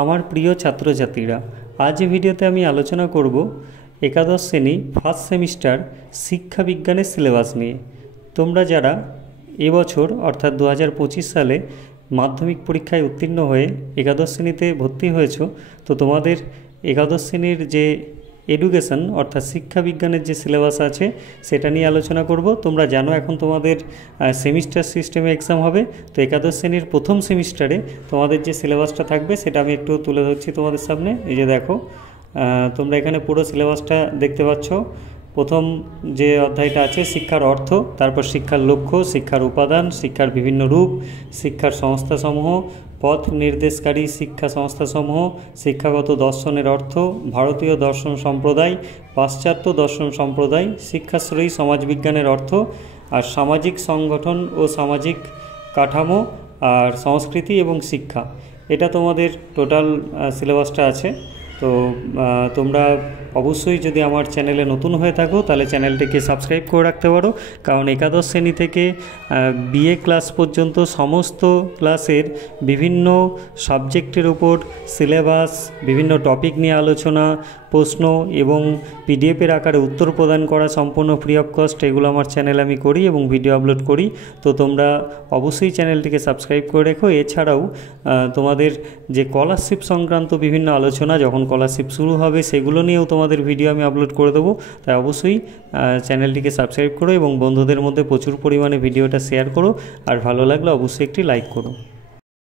আমার প্রিয় ছাত্রছাত্রীরা, আজ ভিডিওতে আমি আলোচনা করব একাদশ শ্রেণী ফার্স্ট সেমিস্টার শিক্ষা বিজ্ঞানের সিলেবাস নিয়ে। তোমরা যারা এবছর অর্থাৎ 2025 সালে মাধ্যমিক পরীক্ষায় উত্তীর্ণ হয়ে একাদশ শ্রেণীতে ভর্তি হয়েছ, তো তোমাদের একাদশ শ্রেণীর যে এডুকেশন অর্থাৎ শিক্ষা বিজ্ঞানের যে সিলেবাস আছে সেটা নিয়ে আলোচনা করব। তোমরা জানো এখন তোমাদের সেমিস্টার সিস্টেমে এক্সাম হবে, তো একাদশ শ্রেণীর প্রথম সেমিস্টারে তোমাদের যে সিলেবাসটা থাকবে সেটা আমি একটু তুলে ধরছি তোমাদের সামনে। এই যে দেখো, তোমরা এখানে পুরো সিলেবাসটা দেখতে পাচ্ছ। প্রথম যে অধ্যায়টা আছে শিক্ষার অর্থ, তারপর শিক্ষার লক্ষ্য, শিক্ষার উপাদান, শিক্ষার বিভিন্ন রূপ, শিক্ষার সংস্থাসমূহ, পথ নির্দেশকারী শিক্ষা সংস্থাসমূহ, শিক্ষাগত দর্শনের অর্থ, ভারতীয় দর্শন সম্প্রদায়, পাশ্চাত্য দর্শন সম্প্রদায়, শিক্ষাশ্রয়ী সমাজবিজ্ঞানের অর্থ, আর সামাজিক সংগঠন ও সামাজিক কাঠামো, আর সংস্কৃতি এবং শিক্ষা। এটা তোমাদের টোটাল সিলেবাসটা আছে। তো তোমরা অবশ্যই যদি আমার চ্যানেলে নতুন হয়ে থাকো তাহলে চ্যানেলটিকে সাবস্ক্রাইব করে রাখতে পারো, কারণ একাদশ শ্রেণী থেকে বিএ ক্লাস পর্যন্ত সমস্ত ক্লাসের বিভিন্ন সাবজেক্টের উপর সিলেবাস, বিভিন্ন টপিক নিয়ে আলোচনা, প্রশ্ন এবং পিডিএফের আকারে উত্তর প্রদান করা সম্পূর্ণ ফ্রি অফ কস্ট, এগুলো আমার চ্যানেলে আমি করি এবং ভিডিও আপলোড করি। তো তোমরা অবশ্যই চ্যানেলটিকে সাবস্ক্রাইব করে রেখো। এছাড়াও তোমাদের যে স্কলারশিপ সংক্রান্ত বিভিন্ন আলোচনা, যখন স্কলারশিপ শুরু হবে সেগুলো নিয়েও তোমাদের ভিডিও আমি আপলোড করে দেবো। তাই অবশ্যই চ্যানেলটিকে সাবস্ক্রাইব করো এবং বন্ধুদের মধ্যে প্রচুর পরিমাণে ভিডিওটা শেয়ার করো, আর ভালো লাগলে অবশ্যই একটি লাইক করো।